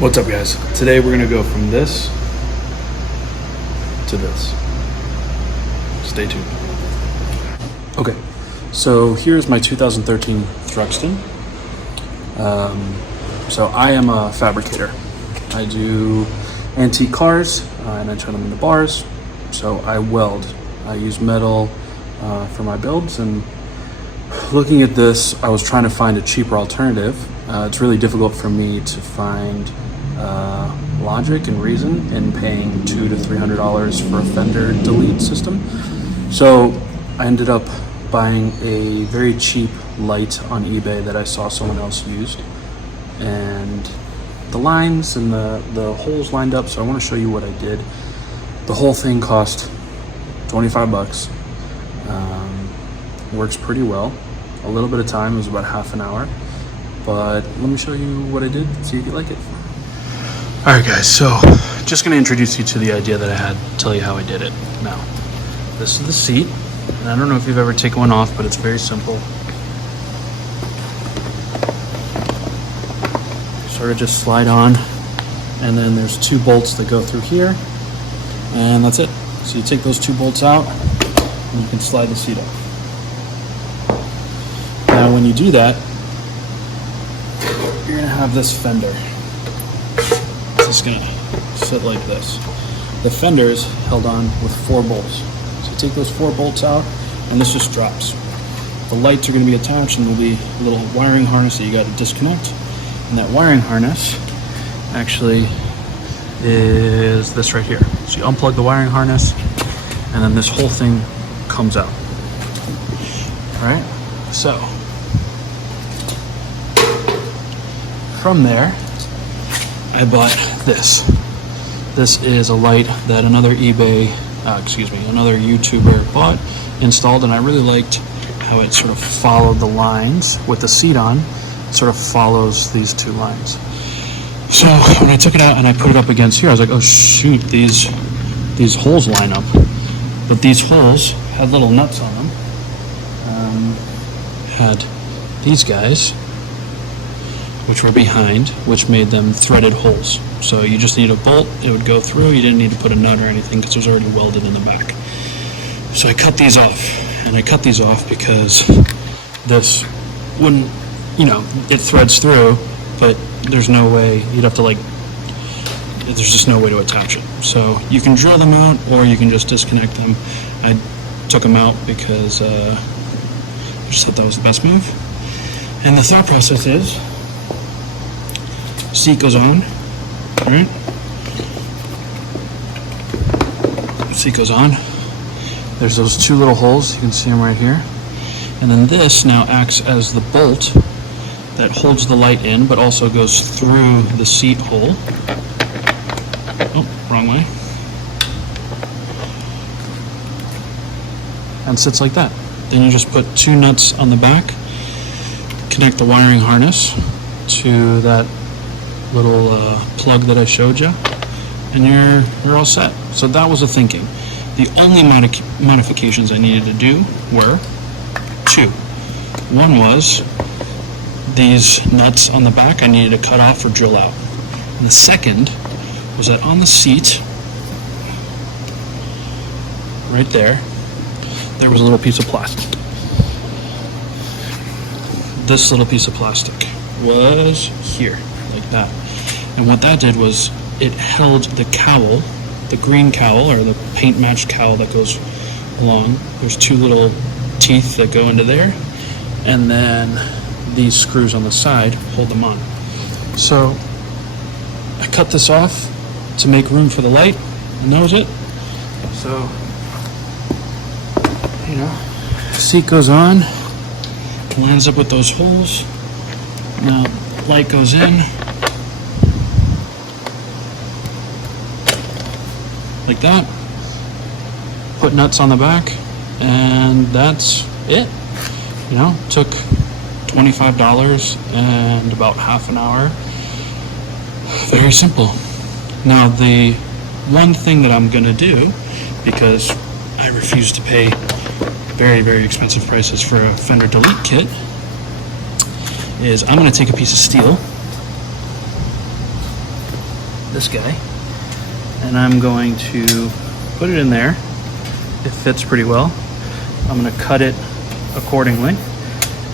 What's up, guys? Today we're gonna go from this to this. Stay tuned. Okay, so here's my 2013 Thruxton. So I am a fabricator. I do antique cars and I turn them into bars. So I weld. I use metal for my builds, and looking at this, I was trying to find a cheaper alternative. It's really difficult for me to find logic and reason in paying $200 to $300 for a Fender delete system. So I ended up buying a very cheap light on eBay that I saw someone else used, and the lines and the holes lined up. So I want to show you what I did. The whole thing cost 25 bucks. Works pretty well. A little bit of time, it was about half an hour, but let me show you what I did, see if you like it. All right, guys, so just gonna introduce you to the idea that I had, tell you how I did it. Now, this is the seat, and I don't know if you've ever taken one off, but it's very simple. Sort of just slide on, and then there's two bolts that go through here, and that's it. So you take those two bolts out, and you can slide the seat up. Now, when you do that, you're gonna have this fender. It's gonna sit like this. The fender is held on with 4 bolts. So you take those 4 bolts out, and this just drops. The lights are gonna be attached, and there'll be a little wiring harness that you gotta disconnect. And that wiring harness actually is this right here. So you unplug the wiring harness, and then this whole thing comes out. All right, so from there, I bought this. This is a light that another another YouTuber bought, installed, and I really liked how it sort of followed the lines with the seat on. It sort of follows these two lines. So when I took it out and I put it up against here, I was like, oh shoot, these holes line up. But these holes had little nuts on them. Had these guys, which were behind, which made them threaded holes. So you just need a bolt, it would go through. You didn't need to put a nut or anything because it was already welded in the back. So I cut these off, and I cut these off because this wouldn't, it threads through, but there's no way, there's just no way to attach it. So you can drill them out, or you can just disconnect them. I took them out because I just thought that was the best move. And the thought process is, seat goes on, right? Seat goes on. There's those 2 little holes, you can see them right here. And then this now acts as the bolt that holds the light in, but also goes through the seat hole. Oh, wrong way. And sits like that. Then you just put 2 nuts on the back, connect the wiring harness to that little plug that I showed you, and you're all set. So that was the thinking. The only modifications I needed to do were 2. One was these nuts on the back I needed to cut off or drill out. And the second was that on the seat, right there was a little piece of plastic. This little piece of plastic was here, like that. And what that did was it held the cowl, the green cowl, or the paint matched cowl that goes along. There's 2 little teeth that go into there, and then these screws on the side hold them on. So I cut this off to make room for the light, and that was it. So, seat goes on, lines up with those holes. Now, light goes in, like that. Put nuts on the back, and that's it. Took $25 and about half an hour. Very simple. Now, the one thing that I'm gonna do, because I refuse to pay very, very expensive prices for a Fender delete kit, is I'm going to take a piece of steel this guy, and I'm going to put it in there. It fits pretty well. I'm going to cut it accordingly,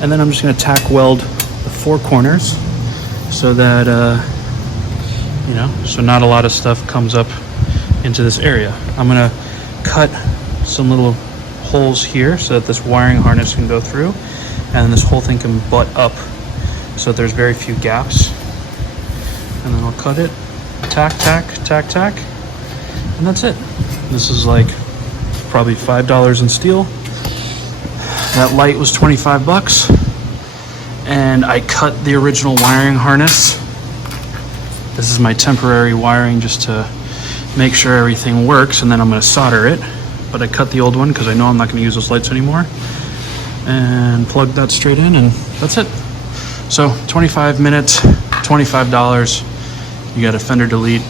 and then I'm just going to tack weld the 4 corners so that so not a lot of stuff comes up into this area. I'm going to cut some little holes here so that this wiring harness can go through, and this whole thing can butt up so that there's very few gaps. And then I'll cut it, tack, and that's it. This is like probably $5 in steel. That light was 25 bucks, and I cut the original wiring harness. This is my temporary wiring just to make sure everything works, and then I'm going to solder it. But I cut the old one because I know I'm not going to use those lights anymore, and plug that straight in, and that's it. So 25 minutes, $25. You got a Fender delete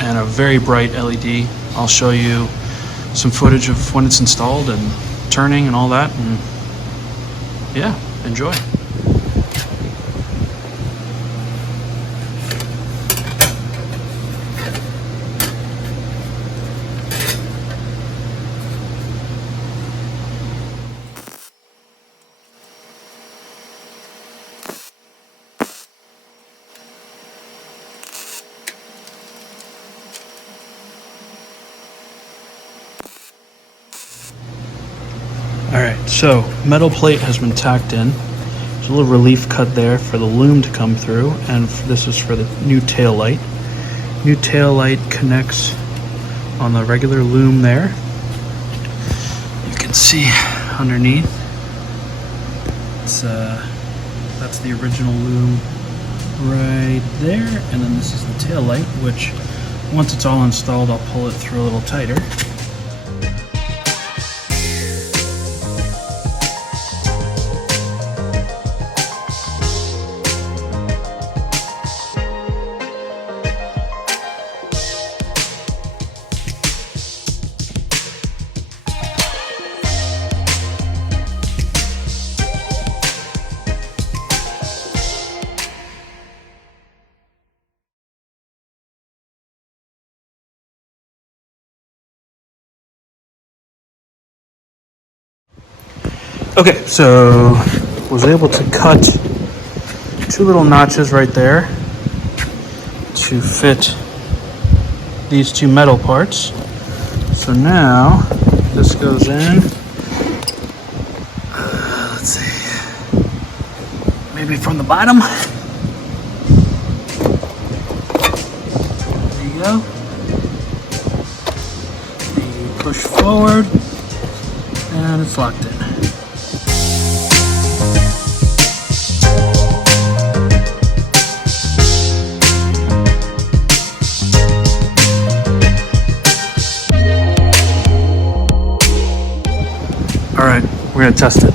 and a very bright LED. I'll show you some footage of when it's installed and turning and all that, and yeah, enjoy. Alright, so metal plate has been tacked in. There's a little relief cut there for the loom to come through, and this is for the new tail light. New tail light connects on the regular loom there. You can see underneath. That's the original loom right there, and then this is the tail light, which once it's all installed, I'll pull it through a little tighter. Okay, so was able to cut 2 little notches right there to fit these 2 metal parts. So now this goes in. Let's see, maybe from the bottom. There you go. You push forward, and it's locked in. All right, we're gonna test it.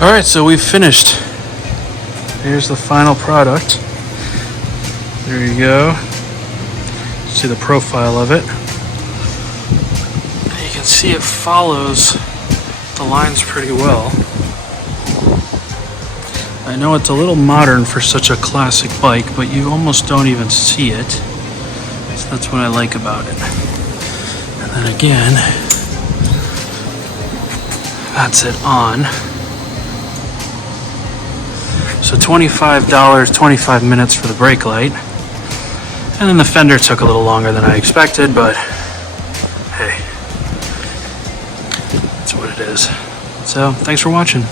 All right, so we've finished. Here's the final product. There you go. See the profile of it. You can see it follows the lines pretty well. I know it's a little modern for such a classic bike, but you almost don't even see it. So that's what I like about it. And then again, that's it on. So $25, 25 minutes for the brake light. And then the fender took a little longer than I expected, but hey, that's what it is. So thanks for watching.